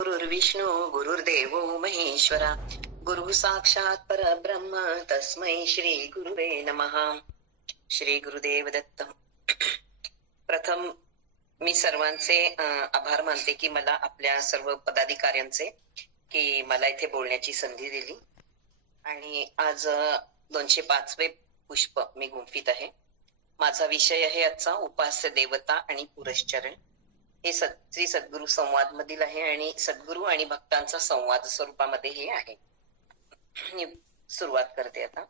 गुरुर्विष्णू गुरुर्देवो महेश्वरा गुरु साक्षात परब्रह्म तस्मै श्री गुरुवे नमः. श्री गुरुदेव दत्त. प्रथम मी सर्वांचे आभार मानते की मला आपल्या सर्व पदाधिकाऱ्यांचे की मला इथे बोलण्याची संधी दिली. आणि आज 205वे पुष्प मी गुंफित आहे. माझा विषय आहे आजचा उपास्य देवता आणि पुरश्चरण. हे श्री सद्गुरु संवाद मधील आहे आणि सद्गुरु आणि भक्तांचा संवाद स्वरूपामध्ये हे आहे. मी सुरुवात करते आता.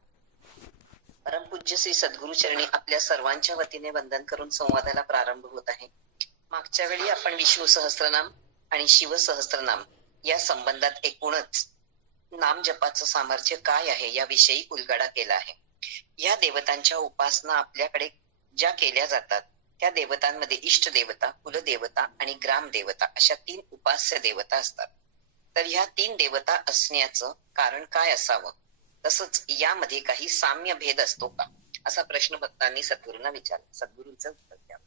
परमपूज्य श्री सद्गुरु चरणी आपल्या सर्वांच्या वतीने वंदन करून संवादाला प्रारंभ होत आहे. मागच्या वेळी आपण विष्णू सहस्त्रनाम आणि शिव सहस्त्रनाम या संबंधात एकूणच नाम जपाचं सामर्थ्य काय आहे याविषयी उलगडा केला आहे. या देवतांच्या उपासना आपल्याकडे ज्या केल्या जातात त्या देवतांमध्ये इष्ट देवता, कुलदेवता आणि ग्रामदेवता अशा 3 उपास्य देवता असतात. तर ह्या 3 देवता असण्याचं कारण काय असावं, तसंच यामध्ये काही साम्य भेद असतो का, असा प्रश्न भक्तांनी सद्गुरूंना विचारला. सद्गुरूंचं उत्तर द्यावं.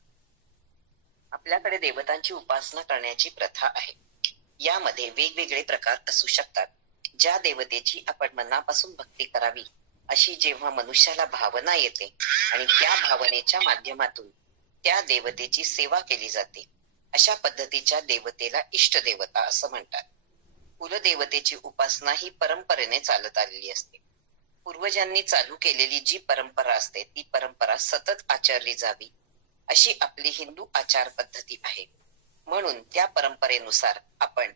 आपल्याकडे देवतांची उपासना करण्याची प्रथा आहे. यामध्ये वेगवेगळे प्रकार असू शकतात. ज्या देवतेची आपण मनापासून भक्ती करावी अशी जेव्हा मनुष्याला भावना येते आणि त्या भावनेच्या माध्यमातून त्या देवतेची सेवा केली जाते, अशा पद्धतीच्या देवतेला इष्ट देवता असं म्हणतात. कुलदेवतेची उपासना ही परंपरेने चालत आलेली असते. पूर्वजांनी चालू केलेली जी परंपरा असते ती परंपरा सतत आचरली जावी अशी आपली हिंदू आचार पद्धती आहे. म्हणून त्या परंपरेनुसार आपण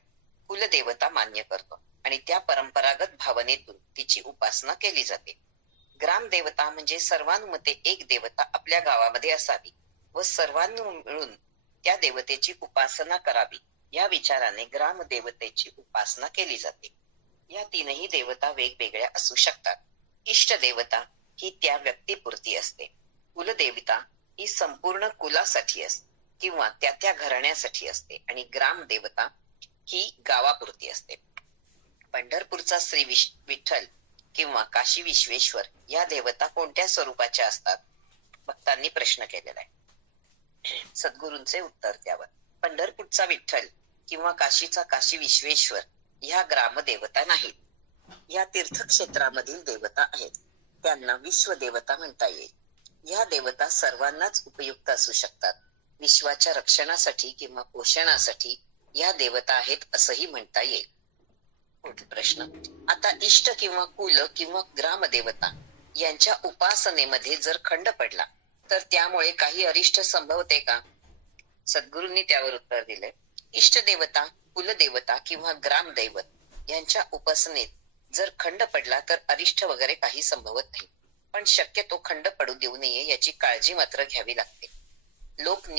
कुलदेवता मान्य करतो आणि त्या परंपरागत भावनेतून तिची उपासना केली जाते. ग्रामदेवता म्हणजे सर्वानुमते एक देवता आपल्या गावामध्ये असावी व सर्वांनी मिळून त्या देवतेची उपासना करावी या विचाराने ग्रामदेवतेची उपासना केली जाते. या 3ही देवता वेगवेगळ्या असू शकतात. इष्ट देवता ही त्या व्यक्तीपुरती असते. कुलदेवता ही संपूर्ण कुलासाठी असते किंवा त्या त्या घराण्यासाठी असते आणि ग्रामदेवता ही गावापुरती असते. पंढरपूरचा श्री विठ्ठल किंवा काशी विश्वेश्वर या देवता कोणत्या स्वरूपाच्या असतात, भक्तांनी प्रश्न केलेला आहे. सद्गुरूंचे उत्तर द्यावं. पंढरपूरचा विठ्ठल किंवा काशीचा काशी विश्वेश्वर ह्या ग्रामदेवता नाहीत. या तीर्थक्षेत्रामधील देवता आहेत. त्यांना विश्वदेवता म्हणता येईल. या देवता सर्वांनाच उपयुक्त असू शकतात. विश्वाच्या रक्षणासाठी किंवा पोषणासाठी या देवता आहेत असंही म्हणता येईल. पुढील प्रश्न. आता इष्ट किंवा कुल किंवा ग्रामदेवता यांच्या उपासनेमध्ये जर खंड पडला तर त्यामुळे काही अरिष्ट संभवते का? सद्गुरूंनी त्यावर उत्तर दिले. इष्ट देवता, कुलदेवता किंवा ग्रामदैवत यांच्या उपासनेत जर खंड पडला तर अरिष्ट वगैरे काही संभवत नाही. पण शक्यतो खंड पडू देऊ नये याची काळजी मात्र घ्यावी लागते. लोक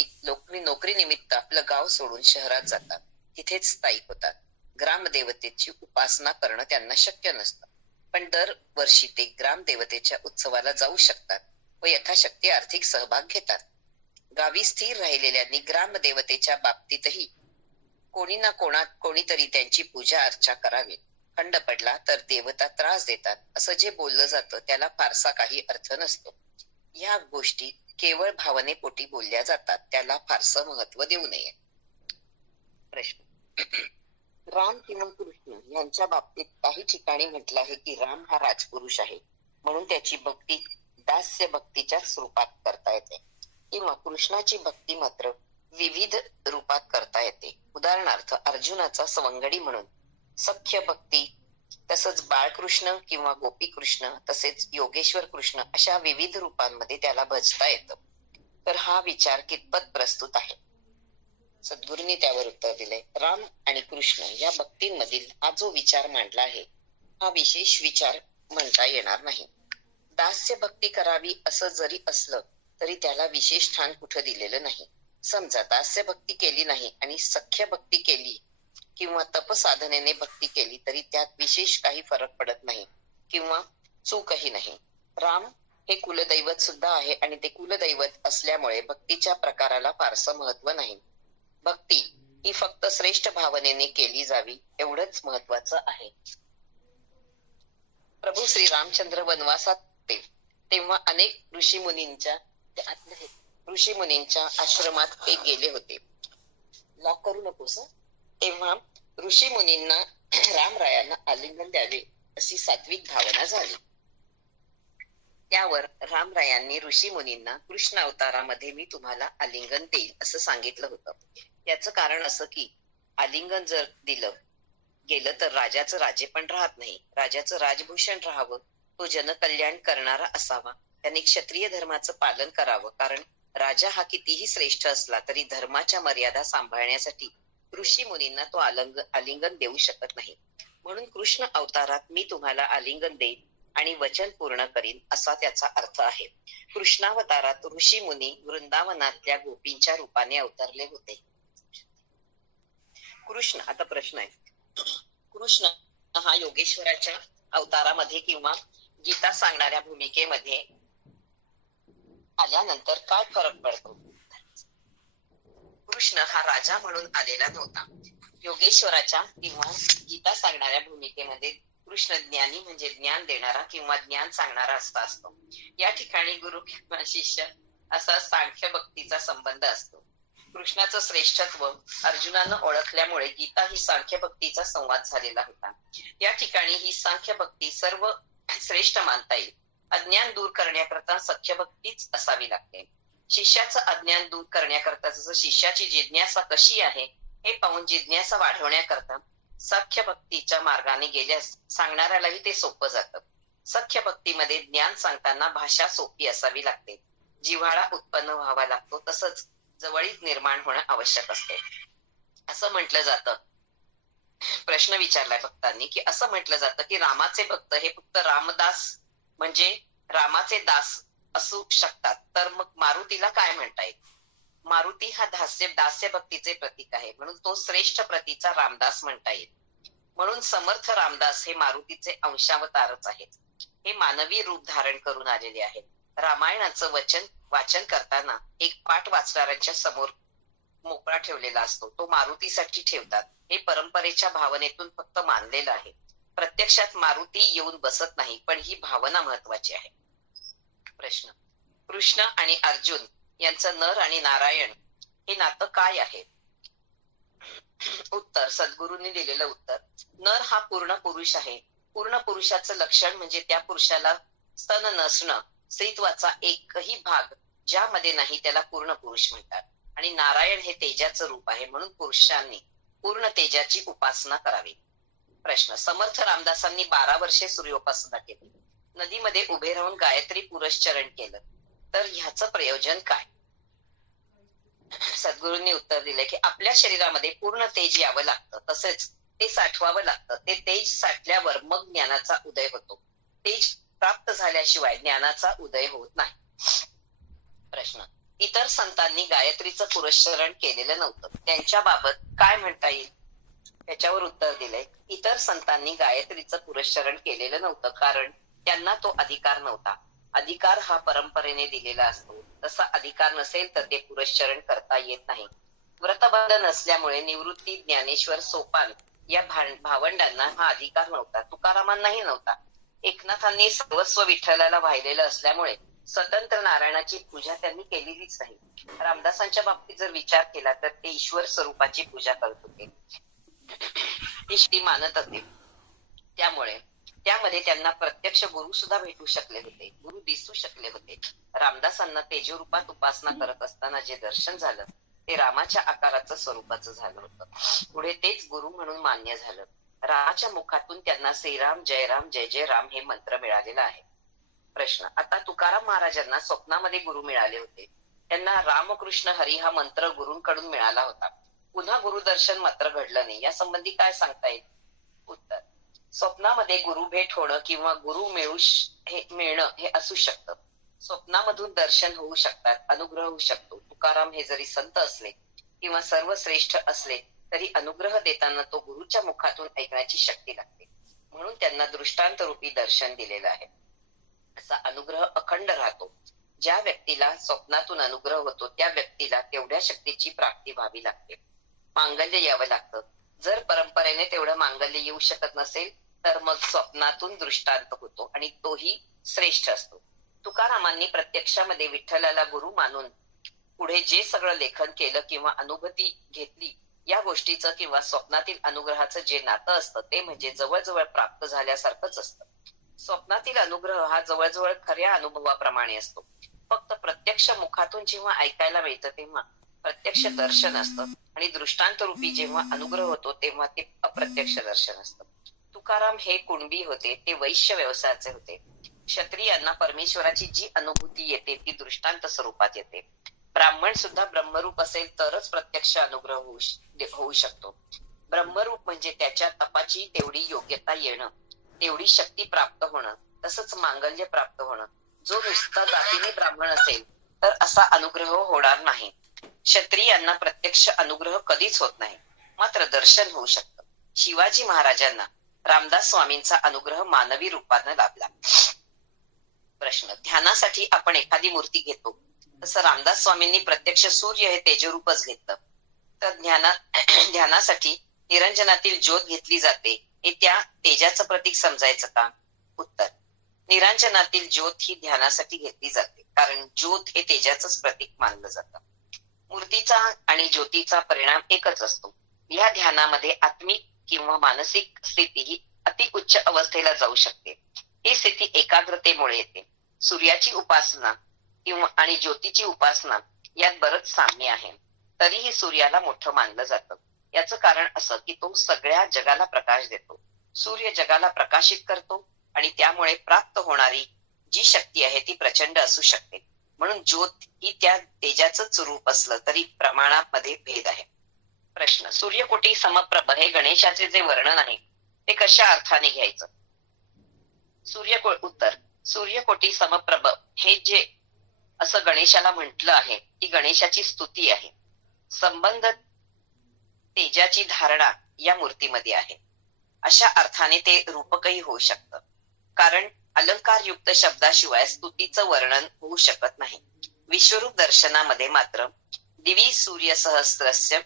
नोकरी निमित्त आपलं गाव सोडून शहरात जातात, तिथेच स्थायिक होतात. ग्रामदेवतेची उपासना करणं त्यांना शक्य नसतं. पण दरवर्षी ते ग्रामदेवतेच्या उत्सवाला जाऊ शकतात व यथाशक्ती आर्थिक सहभाग घेतात. गावी स्थिर राहिलेल्यांनी ग्रामदेवतेच्या बाबतीतही कोणीतरी त्यांची पूजा अर्चा करावी. खंड पडला तर देवता त्रास देतात असं जे बोललं जातं त्याला फारसा काही अर्थ नसतो. या गोष्टी केवळ भावनेपोटी बोलल्या जातात, त्याला फारसं महत्व देऊ नये. प्रश्न. राम किंवा कृष्ण यांच्या बाबतीत काही ठिकाणी म्हटलं आहे की राम हा राजपुरुष आहे म्हणून त्याची भक्ती दास्य भक्तीच्या रूपात करता येते किंवा कृष्णाची भक्ती मात्र विविध रूपात करता येते. उदाहरणार्थ अर्जुनाचा सवंगडी म्हणून सख्य भक्ती, तसंच बाळकृष्ण किंवा गोपीकृष्ण तसेच योगेश्वर कृष्ण अशा विविध रूपांमध्ये त्याला भजता येतं. तर हा विचार कितपत प्रस्तुत आहे? सद्गुरूंनी त्यावर उत्तर दिले. राम आणि कृष्ण या भक्तींमधील हा जो विचार मांडला आहे हा विशेष विचार म्हणता येणार नाही. दास्य भक्ती करावी असं जरी असलं तरी त्याला विशेष स्थान कुठं दिलेलं नाही. समजा दास्य भक्ती केली नाही आणि सख्य भक्ती केली किंवा तपसाधनेने भक्ती केली तरी त्यात विशेष काही फरक पडत नाही किंवा चूकही नाही. राम हे कुलदैवत सुद्धा आहे आणि ते कुलदैवत असल्यामुळे भक्तीच्या प्रकाराला फारसं महत्व नाही. भक्ती ही फक्त श्रेष्ठ भावनेने केली जावी एवढंच महत्वाचं आहे. प्रभू श्री रामचंद्र वनवासात तेव्हा अनेक ऋषीमुनींच्या आश्रमात ते गेले होते. लॉक करू नकोस. तेव्हा ऋषी मुनींना रामरायांना आलिंगन द्यावे अशी सात्विक भावना झाली. त्यावर रामरायांनी ऋषी मुनींना कृष्ण अवतारामध्ये मी तुम्हाला आलिंगन देईल असं सांगितलं होतं. याचं कारण असं की आलिंगन जर दिलं गेलं तर राजाचं राजे पण राहत नाही. राजाचं राजभूषण राहावं, तो जनकल्याण करणारा असावा. त्याने क्षत्रिय धर्माचं पालन करावं, कारण राजा हा कितीही श्रेष्ठ असला तरी धर्माच्या मर्यादा सांभाळण्यासाठी ऋषी मुनींना तो आलिंगन देऊ शकत नाही. म्हणून कृष्ण अवतारात मी तुम्हाला आलिंगन देईन आणि वचन पूर्ण करीन असा त्याचा अर्थ आहे. कृष्णावतारात ऋषी मुनी वृंदावनातल्या गोपींच्या रूपाने अवतरले होते. कृष्ण, आता प्रश्न आहे, कृष्ण हा योगेश्वराच्या अवतारामध्ये किंवा गीता सांगणाऱ्या भूमिकेमध्ये आल्यानंतर काय फरक पडतो? कृष्ण हा राजा म्हणून आलेला नव्हता. योगेश्वराच्या किंवा गीता सांगणाऱ्या भूमिकेमध्ये कृष्ण ज्ञानी म्हणजे ज्ञान देणारा किंवा ज्ञान सांगणारा असतो. या ठिकाणी गुरु किंवा शिष्य असा सांख्य भक्तीचा संबंध असतो. कृष्णाचं श्रेष्ठत्व अर्जुनानं ओळखल्यामुळे गीता ही सांख्य भक्तीचा संवाद झालेला होता. या ठिकाणी ही सांख्य भक्ती सर्व श्रेष्ठ मानता येईल. अज्ञान दूर करण्याकरता सख्य भक्तीच असावी लागते. शिष्याचं अज्ञान दूर करण्याकरता जसं शिष्याची जिज्ञासा कशी आहे हे पाहून जिज्ञासा वाढवण्याकरता सख्य भक्तीच्या मार्गाने गेल्यास सांगणाऱ्यालाही ते सोपं जातं. सख्य भक्तीमध्ये ज्ञान सांगताना भाषा सोपी असावी लागते. जिव्हाळा उत्पन्न व्हावा लागतो. तसंच जवळीक निर्माण होणं आवश्यक असते. असं म्हटलं जातं, प्रश्न विचारलाय भक्तांनी की असं म्हटलं जातं की रामाचे भक्त हे फक्त रामदास म्हणजे रामाचे दास असू शकतात, तर मग मारुतीला काय म्हणता येईल? मारुती हा दास्य भक्तीचे प्रतीक आहे, म्हणून तो श्रेष्ठ प्रतीचा रामदास म्हणता येईल. म्हणून समर्थ रामदास हे मारुतीचे अंशावतारच आहेत. हे मानवी रूप धारण करून आलेले आहेत. रामायणाचं वाचन करताना एक पाठ वाचणाऱ्यांच्या समोर मोकळा ठेवलेला असतो, तो मारुतीसाठी ठेवतात. हे परंपरेच्या भावनेतून फक्त मानलेलं आहे. प्रत्यक्षात मारुती येऊन बसत नाही, पण ही भावना महत्वाची आहे. प्रश्न, कृष्ण आणि अर्जुन यांचं नर आणि नारायण हे नातं काय आहे? उत्तर, सद्गुरूंनी दिलेलं उत्तर, नर हा पूर्ण पुरुष आहे. पूर्ण पुरुषाचं लक्षण म्हणजे त्या पुरुषाला स्तन नसणं, स्त्रीत्वाचा एकही भाग ज्यामध्ये नाही त्याला पूर्ण पुरुष म्हणतात. आणि नारायण हे तेजाचं रूप आहे, म्हणून पुरुषांनी पूर्ण तेजाची उपासना करावी. प्रश्न, समर्थ रामदासांनी 12 वर्षे सूर्योपासना केली. नदीमध्ये उभे राहून गायत्री पुरश्चरण केलं, तर ह्याचं प्रयोजन काय? सद्गुरूंनी उत्तर दिले की आपल्या शरीरामध्ये पूर्ण तेज यावं लागतं, तसेच ते साठवावं लागतं. ते तेज साठल्यावर मग ज्ञानाचा उदय होतो. तेज प्राप्त झाल्याशिवाय ज्ञानाचा उदय होत नाही. प्रश्न, इतर संतांनी गायत्रीचं पुरस्चरण केलेलं नव्हतं, त्यांच्याबाबत काय म्हणता येईल? त्याच्यावर उत्तर दिलंय, इतर संतांनी गायत्रीचं पुरस्चरण केलेलं नव्हतं कारण त्यांना तो अधिकार नव्हता. अधिकार हा परंपरेने दिलेला असतो. तसा अधिकार नसेल तर ते पुरस्चरण करता येत नाही. व्रतबंध नसल्यामुळे निवृत्ती, ज्ञानेश्वर, सोपान या भावंडांना हा अधिकार नव्हता. तुकारामांनाही नव्हता. एकनाथांनी सर्वस्व विठ्ठलाला वाहिलेलं असल्यामुळे स्वतंत्र नारायणाची पूजा त्यांनी केलेलीच नाही. रामदासांच्या बाबतीत जर विचार केला तर ते ईश्वर स्वरूपाची पूजा करत होते, ती मानत होते. त्यामुळे त्यामध्ये त्यांना प्रत्यक्ष गुरु सुद्धा भेटू शकले होते, गुरु दिसू शकले होते. रामदासांना तेजरूपात उपासना करत असताना जे दर्शन झालं ते रामाच्या आकाराचं स्वरूपाचं झालं होतं. पुढे तेच गुरु म्हणून मान्य झालं. रामाच्या मुखातून त्यांना श्रीराम, जयराम, जय जय राम हे मंत्र मिळालेला आहे. प्रश्न, आता तुकाराम महाराजांना स्वप्नामध्ये गुरु मिळाले होते. त्यांना रामकृष्ण हरी हा मंत्र गुरूंकडून मिळाला होता. पुन्हा गुरुदर्शन मात्र घडलं नाही. या संबंधी काय सांगता येईल? उत्तर, स्वप्नामध्ये गुरु भेट होणं किंवा गुरु मिळणं हे असू शकतं. स्वप्नामधून दर्शन होऊ शकतात, अनुग्रह होऊ शकतो. तुकाराम हे जरी संत असले किंवा सर्वश्रेष्ठ असले तरी अनुग्रह देताना तो गुरुच्या मुखातून ऐकण्याची शक्ती लागते, म्हणून त्यांना दृष्टांत रूपी दर्शन दिलेलं आहे. असा अनुग्रह अखंड राहतो. ज्या व्यक्तीला स्वप्नातून अनुग्रह होतो त्या व्यक्तीला तेवढ्या शक्तीची प्राप्ती व्हावी लागते, मांगल्य यावं लागतं. जर परंपरेने तेवढं मांगल्य येऊ शकत नसेल तर मग स्वप्नातून दृष्टांत होतो आणि तोही श्रेष्ठ असतो. तुकारामांनी प्रत्यक्षामध्ये विठ्ठलाला गुरु मानून पुढे जे सगळं लेखन केलं किंवा अनुभूती घेतली या गोष्टीचं किंवा स्वप्नातील अनुग्रहाचं जे नातं असतं ते म्हणजे जवळजवळ प्राप्त झाल्यासारखंच असतं. स्वप्नातील अनुग्रह हा जवळजवळ खऱ्या अनुभवाप्रमाणे असतो. फक्त प्रत्यक्ष मुखातून जेव्हा ऐकायला मिळतं तेव्हा प्रत्यक्ष दर्शन असतं आणि दृष्टांत रूपी जेव्हा अनुग्रह होतो तेव्हा ते अप्रत्यक्ष दर्शन असतं. तुकाराम हे कुणबी होते, ते वैश्य व्यवसायाचे होते. क्षत्रियांना परमेश्वराची जी अनुभूती येते ती दृष्टांत स्वरूपात येते. ब्राह्मण सुद्धा ब्रह्मरूप असेल तरच प्रत्यक्ष अनुग्रह होऊ शकतो. ब्रह्मरूप म्हणजे त्याच्या तपाची तेवढी योग्यता येणं, तेवढी शक्ती प्राप्त होणं, तसंच मांगल्य प्राप्त होणं. जो नुसता जातीने ब्राह्मण असेल तर असा अनुग्रह होणार नाही. क्षत्रियांना प्रत्यक्ष अनुग्रह कधीच होत नाही, मात्र दर्शन होऊ शकतं. शिवाजी महाराजांना रामदास स्वामींचा अनुग्रह मानवी रूपानं लाभला. प्रश्न, ध्यानासाठी आपण एखादी मूर्ती घेतो तसं रामदास स्वामींनी प्रत्यक्ष सूर्य हे तेजरूपच घेतलं, तर ध्यानासाठी निरंजनातील ज्योत घेतली जाते हे त्या तेजाचं प्रतीक समजायचं का? उत्तर, निरंजनातील ज्योत ही ध्यानासाठी घेतली जाते, कारण ज्योत हे तेजाचंच प्रतीक मानलं जातं. मूर्तीचा आणि ज्योतीचा परिणाम एकच असतो. या ध्यानामध्ये आत्मिक किंवा मानसिक स्थिती ही अति उच्च अवस्थेला जाऊ शकते. ही स्थिती एकाग्रतेमुळे येते. सूर्याची उपासना किंवा आणि ज्योतीची उपासना यात बरंच साम्य आहे. तरीही सूर्याला मोठं मानलं जातं. याचं कारण असं की तो सगळ्या जगाला प्रकाश देतो. सूर्य जगाला प्रकाशित करतो आणि त्यामुळे प्राप्त होणारी जी शक्ती आहे ती प्रचंड असू शकते. म्हणून ज्योत ही त्या तेजाचंच रूप असलं तरी प्रमाणामध्ये भेद आहे. प्रश्न, सूर्यकोटी समप्रभ हे गणेशाचे जे वर्णन आहे ते कशा अर्थाने घ्यायचं? उत्तर, सूर्यकोटी समप्रभ हे जे असं गणेशाला म्हटलं आहे ती गणेशाची स्तुती आहे. संबंध तेजाची धारणा या मूर्तीमध्ये आहे. अशा अर्थाने ते रूपकही होऊ शकतं, कारण अलंकारयुक्त शब्दाशिवाय स्तुतीचं वर्णन होऊ शकत नाही. विश्वरूप दर्शनामध्ये मात्र दिवी सूर्य सहस्रस्य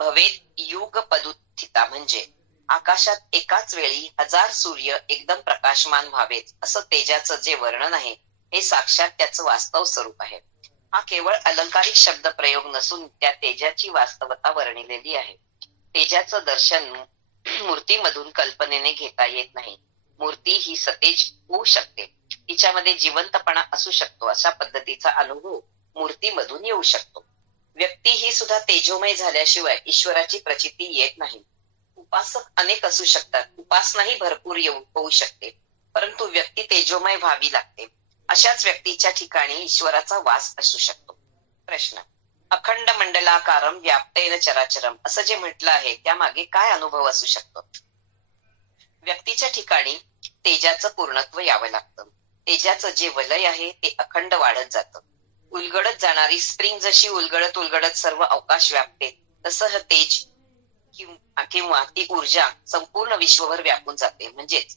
भवेत युगपदुत्थिता म्हणजे आकाशात एकाच वेळी 1000 सूर्य एकदम प्रकाशमान व्हावेत असं तेजाचं जे वर्णन आहे हे साक्षात त्याचं वास्तव स्वरूप आहे. हा केवळ अलंकारिक शब्द प्रयोग नसून त्या तेजाची वास्तवता वर्णिलेली आहे. तेजाचं दर्शन मूर्तीमधून कल्पनेने घेता येत नाही. मूर्ती ही सतेज होऊ शकते, तिच्यामध्ये जिवंतपणा असू शकतो, अशा पद्धतीचा अनुभव मूर्तीमधून येऊ शकतो. व्यक्ती ही सुद्धा तेजोमय झाल्याशिवाय ईश्वराची प्रचिती येत नाही. उपासक अनेक असू शकतात, उपासनाही भरपूर होऊ शकते, परंतु व्यक्ती तेजोमय व्हावी लागते. अशाच व्यक्तीच्या ठिकाणी ईश्वराचा वास असू शकतो. प्रश्न, अखंड मंडलाकारम व्याप्तेन चराचरम असं जे म्हटलं आहे त्यामागे काय अनुभव असू शकतो? व्यक्तीच्या ठिकाणी तेजाचं पूर्णत्व यावं लागतं. तेजाचं जे वलय आहे ते अखंड वाढत जातं. उलगडत जाणारी स्प्रिंग जशी उलगडत उलगडत सर्व अवकाश व्यापते तसं तेज किंवा ती ऊर्जा संपूर्ण विश्वभर व्यापून जाते. म्हणजेच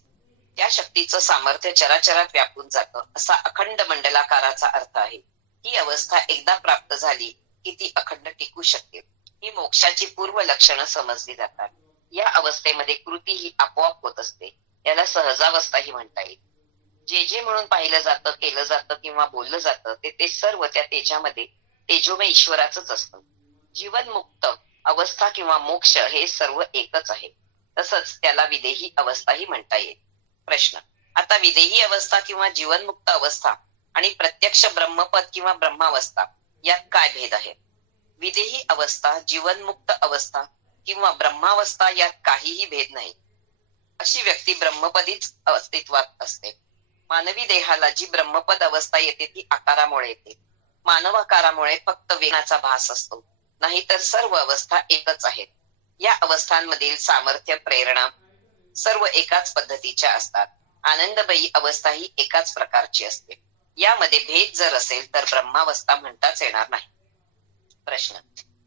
त्या शक्तीचं सामर्थ्य चराचरात व्यापून जातं असा अखंड मंडलाकाराचा अर्थ आहे. ही अवस्था एकदा प्राप्त झाली की ती अखंड टिकू शकते. ही मोक्षाची पूर्व लक्षणं समजली जातात. या अवस्थेमध्ये कृती ही आपोआप होत असते. याला सहजावस्थाही म्हणता येईल. जे जे म्हणून पाहिलं जातं, केलं जातं किंवा बोललं जातं ते सर्व त्या तेजामध्ये तेजोमय ईश्वराचंच असतं. जीवनमुक्त अवस्था किंवा मोक्ष हे सर्व एकच आहे. तसंच त्याला विदेही अवस्थाही म्हणता येईल. प्रश्न, आता विदेही अवस्था किंवा जीवनमुक्त अवस्था आणि प्रत्यक्ष ब्रह्मपद किंवा ब्रह्मावस्था यात काय भेद आहे? विदेही अवस्था, जीवनमुक्त अवस्था किंवा ब्रह्मावस्था यात काहीही भेद नाही. अशी व्यक्ती ब्रह्मपदीच अस्तित्वात असते. मानवी देहाला जी ब्रह्मपद अवस्था येते ती आकारामुळे येते. मानव आकारामुळे फक्त वेगाचा भास असतो, नाहीतर सर्व अवस्था एकच आहेत. या अवस्थांमधील सामर्थ्य, प्रेरणा सर्व एकाच पद्धतीच्या असतात. आनंदमयी अवस्था ही एकाच प्रकारची असते. यामध्ये भेद जर असेल तर ब्रह्मावस्था म्हणताच येणार नाही. प्रश्न,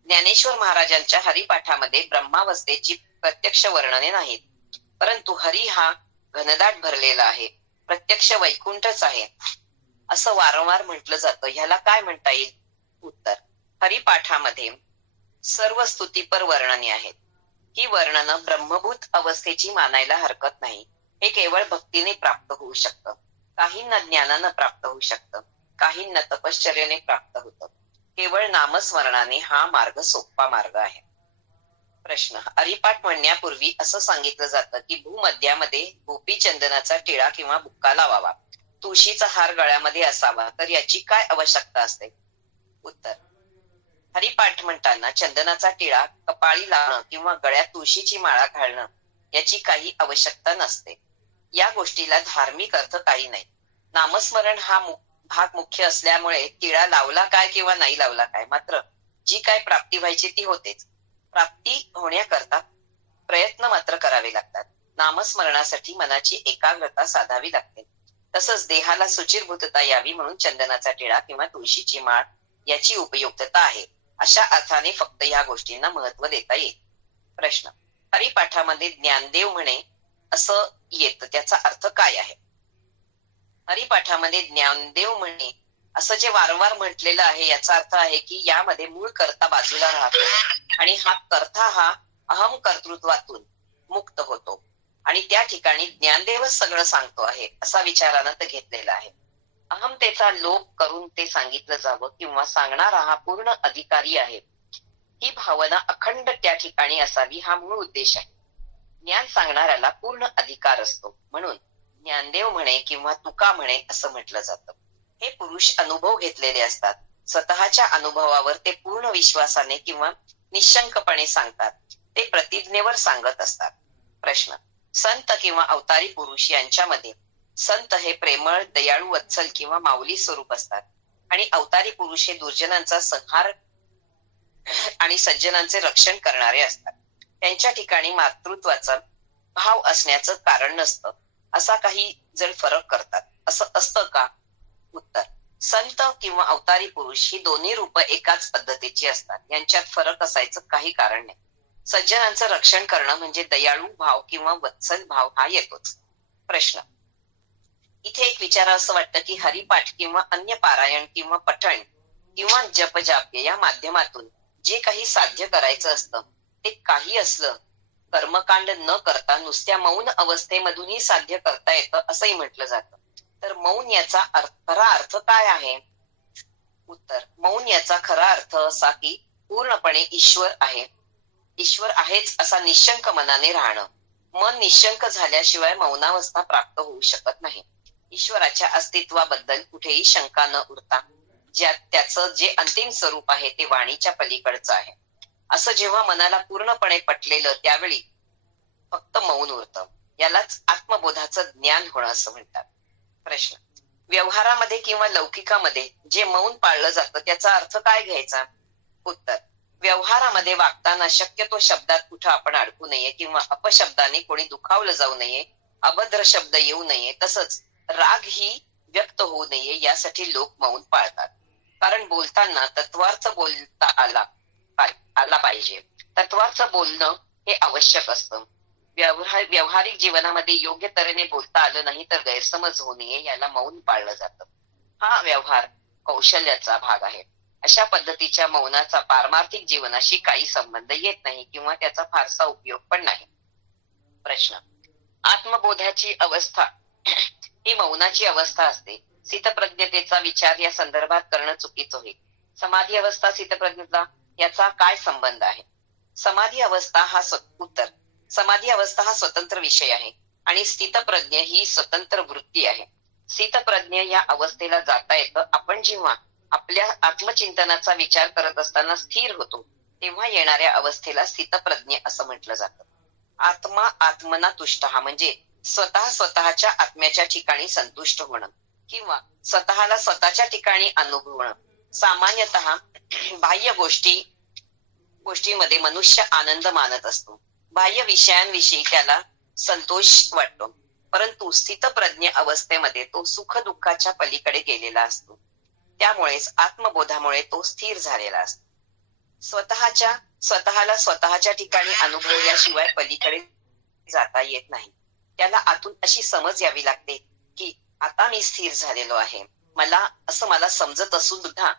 ज्ञानेश्वर महाराजांच्या हरिपाठामध्ये ब्रह्मावस्थेची प्रत्यक्ष वर्णने नाहीत, परंतु हरी हा घनदाट भरलेला आहे, प्रत्यक्ष वैकुंठच आहे असं वारंवार म्हटलं जातं. ह्याला काय म्हणता येईल? उत्तर, हरिपाठामध्ये सर्व स्तुतीपर वर्णने आहेत. ही वर्णनं ब्रह्मभूत अवस्थेची मानायला हरकत नाही. हे केवळ भक्तीने प्राप्त होऊ शकतं. काहींना ज्ञानानं प्राप्त होऊ शकतं, काहींना तपश्चर्याने प्राप्त होतं. केवळ नामस्मरणाने हा मार्ग सोपा मार्ग आहे. प्रश्न. हरिपाठ म्हणण्यापूर्वी असं सांगितलं जातं की भूमध्यामध्ये गोपी चंदनाचा टिळा किंवा बुक्का लावावा, तुळशीचा हार गळ्यामध्ये असावा, तर याची काय आवश्यकता असते? उत्तर. हरिपाठ म्हणताना चंदनाचा टिळा कपाळी लावणं किंवा गळ्यात तुळशीची माळा घालणं याची काही आवश्यकता नसते. या गोष्टीला धार्मिक अर्थ काही नाही. नामस्मरण हा भाग मुख्य असल्यामुळे टिळा लावला काय किंवा नाही लावला काय, मात्र जी काय प्राप्ती व्हायची ती होतेच. प्राप्ती होण्याकरता प्रयत्न मात्र करावे लागतात. नामस्मरणासाठी मनाची एकाग्रता साधावी लागते. तसंच देहाला सुचिरभूतता यावी म्हणून चंदनाचा टिळा किंवा तुळशीची माळ याची उपयुक्तता आहे. अशा अर्थाने फक्त या गोष्टींना महत्व देता येईल. प्रश्न. हरिपाठामध्ये ज्ञानदेव म्हणे असं येतं, त्याचा अर्थ काय आहे? हरिपाठामध्ये ज्ञानदेव म्हणे असं जे वारंवार म्हटलेलं आहे याचा अर्थ आहे की यामध्ये मूळ कर्ता बाजूला राहतो आणि हा कर्ता हा अहम कर्तृत्वातून मुक्त होतो आणि त्या ठिकाणी ज्ञानदेवच सगळं सांगतो आहे असा विचारानं ते घेतलेला आहे. अहमतेचा लोप करून ते सांगितलं जावं किंवा सांगणारा हा पूर्ण अधिकारी आहे ही भावना अखंड त्या ठिकाणी असावी हा मूळ उद्देश आहे. ज्ञान सांगणाऱ्याला पूर्ण अधिकार असतो म्हणून ज्ञानदेव म्हणे किंवा तुका म्हणे असं म्हटलं जातं. हे पुरुष अनुभव घेतलेले असतात. स्वतःच्या अनुभवावर ते पूर्ण विश्वासाने किंवा निशंकपणे सांगतात. ते प्रतिज्ञेवर सांगत असतात. प्रश्न. संत किंवा अवतारी पुरुष यांच्यामध्ये संत हे प्रेमळ, दयाळू, वत्सल किंवा माऊली स्वरूप असतात आणि अवतारी पुरुष हे दुर्जनांचा संहार आणि सज्जनांचे रक्षण करणारे असतात. त्यांच्या ठिकाणी मातृत्वाचा भाव असण्याचं कारण नसतं असा काही जण फरक करतात. असं असतं का? उत्तर. संत किंवा अवतारी पुरुष ही दोन्ही रूप एकाच पद्धतीची असतात. यांच्यात फरक असायचं काही कारण नाही. सज्जनांचं रक्षण करणं म्हणजे दयाळू भाव किंवा वत्सल भाव हा येतोच. प्रश्न. इथे एक विचार असं वाटतं की हरिपाठ किंवा अन्य पारायण किंवा पठण किंवा जपजाप्य या माध्यमातून जे काही साध्य करायचं असतं ते काही असलं कर्मकांड न करता नुसत्या मौन अवस्थेमधूनही साध्य करता येतं असंही म्हटलं जातं. तर मौन याचा खरा अर्थ काय आहे? उत्तर. मौन याचा खरा अर्थ असा की पूर्णपणे ईश्वर आहे, ईश्वर आहेच असा निशंक मनाने राहणं. मन निशंक झाल्याशिवाय मौनावस्था प्राप्त होऊ शकत नाही. ईश्वराच्या अस्तित्वाबद्दल कुठेही शंका न उरता ज्यात त्याचं जे अंतिम स्वरूप आहे ते वाणीच्या पलीकडचं आहे असं जेव्हा मनाला पूर्णपणे पटलेलं त्यावेळी फक्त मौन उरतं. यालाच आत्मबोधाचं ज्ञान होणं असं म्हणतात. प्रश्न. व्यवहारामध्ये किंवा लौकिकामध्ये जे मौन पाळलं जातं त्याचा अर्थ काय घ्यायचा? उत्तर. व्यवहारामध्ये वागताना शक्यतो शब्दात कुठं आपण अडकू नये किंवा अपशब्दाने कोणी दुखावलं जाऊ नये, अभद्र शब्द येऊ नये, तसंच राग ही व्यक्त होऊ नये यासाठी लोक मौन पाळतात. कारण बोलताना तत्वार्थ बोलता आला पाहिजे. तत्वार्थ बोलणं हे आवश्यक असतं. व्यावहारिक जीवनामध्ये योग्य तऱ्हेने बोलता आलं नाही तर गैरसमज होऊ नये याला मौन पाळलं जातं. हा व्यवहार कौशल्याचा भाग आहे. अशा पद्धतीच्या मौनाचा पारमार्थिक जीवनाशी काही संबंध येत नाही किंवा त्याचा फारसा उपयोग पण नाही. प्रश्न. आत्मबोधाची अवस्था ही मौनाची अवस्था असते. स्थितप्रज्ञतेचा विचार या संदर्भात करणं चुकीचं होईल. समाधी अवस्था स्थितप्रज्ञता याचा काय संबंध आहे? समाधी अवस्था हा उत्तर. समाधी अवस्था हा स्वतंत्र विषय आहे आणि स्थितप्रज्ञ ही स्वतंत्र वृत्ती आहे. स्थितप्रज्ञ या अवस्थेला जाता येतं आपण जेव्हा आपल्या आत्मचिंतनाचा विचार करत असताना स्थिर होतो तेव्हा येणाऱ्या अवस्थेला स्थितप्रज्ञ असं म्हटलं जातं. आत्मा आत्मना तुष्ट हा म्हणजे स्वतःच्या आत्म्याच्या ठिकाणी संतुष्ट होणं किंवा स्वतःला स्वतःच्या ठिकाणी अनुभवणं. सामान्यतः बाह्य गोष्टीमध्ये मनुष्य आनंद मानत असतो. बाह्य विषयांविषयी त्याला संतोष वाटतो, परंतु स्थितप्रज्ञ अवस्थेमध्ये तो सुख दुःखाच्या पलीकडे गेलेला असतो. त्यामुळेच आत्मबोधामुळे तो स्थिर झालेला असतो. स्वतःला स्वतःच्या ठिकाणी अनुभवल्याशिवाय पलीकडे जाता येत नाही. त्याला आतून अशी समज यावी लागते की आता मी स्थिर झालेलो आहे. मला समजत असून सुद्धा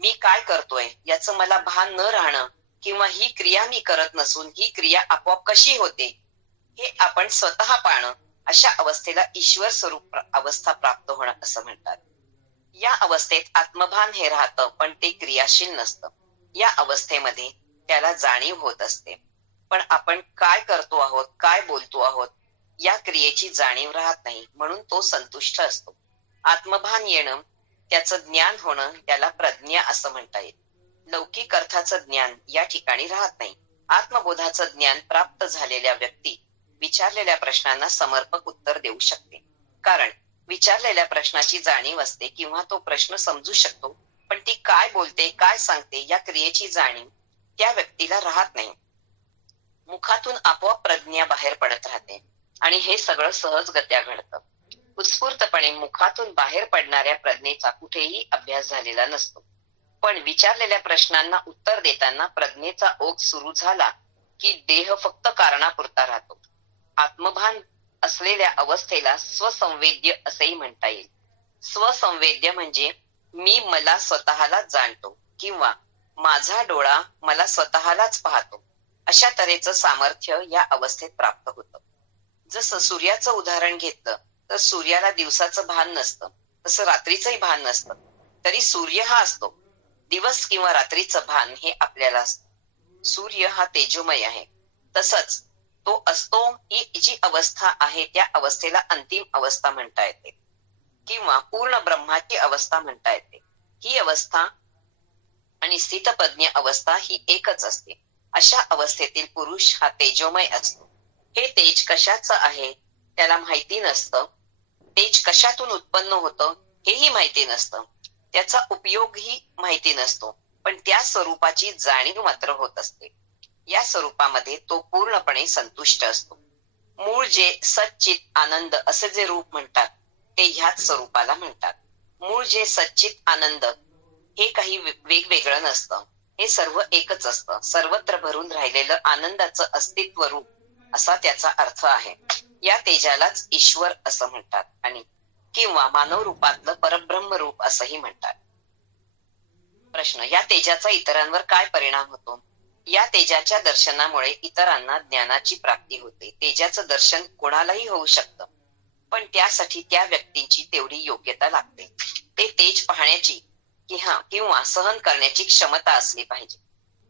मी काय करतोय याचं मला भान न राहणं किंवा ही क्रिया मी करत नसून ही क्रिया आपोआप कशी होते हे आपण स्वतः पाहणं, अशा अवस्थेला ईश्वर स्वरूप अवस्था प्राप्त होणं असं म्हणतात. या अवस्थेत आत्मभान हे राहतं पण ते क्रियाशील नसतं. या अवस्थेमध्ये त्याला जाणीव होत असते. पण आपण काय करतो आहोत, काय बोलतो आहोत या क्रियेची जाणीव राहत नाही, म्हणून तो संतुष्ट असतो. आत्मभान येणं, त्याचं ज्ञान होणं, त्याला प्रज्ञा असं म्हणता येईल. लौकिक अर्थाचं ज्ञान या ठिकाणी राहत नाही. आत्मबोधाचं ज्ञान प्राप्त झालेल्या व्यक्ती विचारलेल्या प्रश्नांना समर्पक उत्तर देऊ शकते. कारण विचारलेल्या प्रश्नाची जाणीव असते किंवा तो प्रश्न समजू शकतो, पण ती काय बोलते, काय सांगते या क्रियेची जाणीव त्या व्यक्तीला राहत नाही. मुखातून आपोआप प्रज्ञा बाहेर पडत राहते आणि हे सगळं सहजगत्या घडतं. उत्स्फूर्तपणे मुखातून बाहेर पडणाऱ्या प्रज्ञेचा कुठेही अभ्यास झालेला नसतो. पण विचारलेल्या प्रश्नांना उत्तर देताना प्रज्ञेचा ओघ सुरू झाला की देह फक्त कारणापुरता राहतो. आत्मभान असलेल्या अवस्थेला स्वसंवेद्य असेही म्हणता येईल. स्वसंवेद्य म्हणजे मी मला स्वतःलाच जाणतो किंवा माझा डोळा मला स्वतःलाच पाहतो, अशा तऱ्हेचं सामर्थ्य या अवस्थेत प्राप्त होतं. जसं सूर्याचं उदाहरण घेतलं तर सूर्याला दिवसाचं भान नसतं, तसं रात्रीचंही भान नसतं. तरी सूर्य हा असतो. दिवस किंवा रात्रीचं भान हे आपल्याला असतं. सूर्य हा तेजोमय आहे. तसंच तो असतो ही जी अवस्था आहे त्या अवस्थेला अंतिम अवस्था म्हणता येते किंवा पूर्ण ब्रह्माची अवस्था म्हणता येते. ही अवस्था आणि स्थितप्रज्ञ अवस्था ही एकच असते. अशा अवस्थेतील पुरुष हा तेजोमय असतो. हे तेज कशाचं आहे त्याला माहिती नसतं. तेज कशातून उत्पन्न होतं हेही माहिती नसतं. त्याचा उपयोगही माहिती नसतो. पण त्या स्वरूपाची जाणीव मात्र होत असते. या स्वरूपामध्ये तो पूर्णपणे संतुष्ट असतो. मूळ जे सच्चित आनंद असे जे रूप म्हणतात ते ह्याच स्वरूपाला म्हणतात. मूळ जे सच्चित आनंद हे काही वेगवेगळं नसतं. हे सर्व एकच असतं. सर्वत्र भरून राहिलेलं आनंदाचं अस्तित्व रूप असा त्याचा अर्थ आहे. या तेजालाच ईश्वर असं म्हणतात आणि किंवा मानव रूपातलं परब्रह्म रूप असंही म्हणतात. प्रश्न, या तेजाचा इतरांवर काय परिणाम होतो? या तेजाच्या दर्शनामुळे इतरांना ज्ञानाची प्राप्ती होते. तेजाचं दर्शन कोणालाही होऊ शकतं, पण त्यासाठी त्या व्यक्तीची तेवढी योग्यता लागते. ते तेज पाहण्याची किंवा सहन करण्याची क्षमता असली पाहिजे.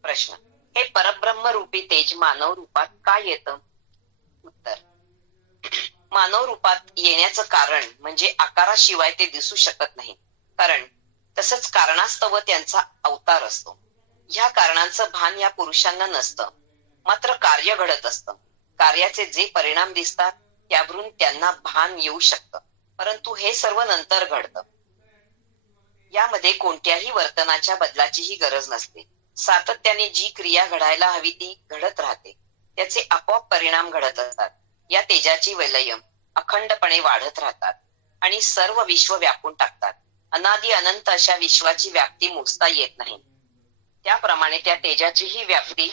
प्रश्न, हे परब्रह्म रूपी तेज मानव रूपात का येतं? उत्तर, मानव रूपात येण्याचं कारण म्हणजे आकाराशिवाय ते दिसू शकत नाही. कारण तसंच कारणास्तव त्यांचा अवतार असतो. ह्या कारणांचं भान या पुरुषांना नसतं. मात्र कार्य घडत असतं. कार्याचे जे परिणाम दिसतात त्यावरून त्यांना भान येऊ शकतं. परंतु हे सर्व नंतर घडतं. यामध्ये कोणत्याही वर्तनाच्या बदलाचीही गरज नसते. सातत्याने जी क्रिया घडायला हवी ती घडत राहते. त्याचे आपोआप परिणाम घडत असतात. या तेजाची वलय अखंडपणे वाढत राहतात आणि सर्व विश्व व्यापून टाकतात. अनादि अनंत अशा विश्वाची व्याप्ती मोजता येत नाही. त्याप्रमाणे त्या तेजाचीही व्याप्ती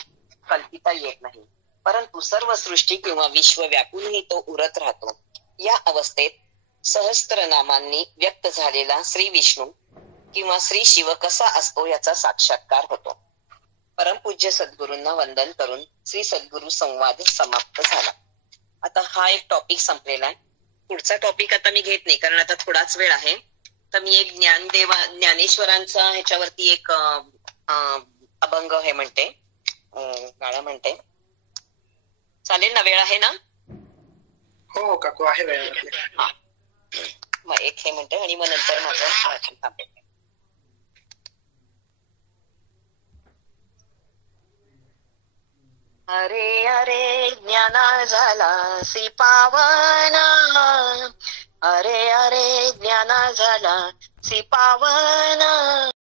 कल्पिता येत नाही. परंतु सर्व सृष्टी किंवा विश्व व्यापूनही तो उरत राहतो. या अवस्थेत सहस्त्र नामांनी व्यक्त झालेला श्री विष्णू किंवा श्री शिव कसा असतो याचा साक्षात्कार होतो. परमपूज्य सद्गुरूंना वंदन करून श्री सद्गुरू संवाद समाप्त झाला. आता हा एक टॉपिक संपलेला आहे. पुढचा टॉपिक आता मी घेत नाही कारण आता थोडाच वेळ आहे. तर मी एक ज्ञानेश्वरांचा ह्याच्यावरती एक अभंग हे म्हणते, गाणं म्हणते. चालेल ना? वेळ आहे ना? हो काकू, आहे वेळ. हा, मग एक हे म्हणते आणि मग नंतर माझं वाचन थांबेल. अरे अरे ज्ञाना झाला सी पावना, अरे अरे ज्ञाना झाला सी पावना.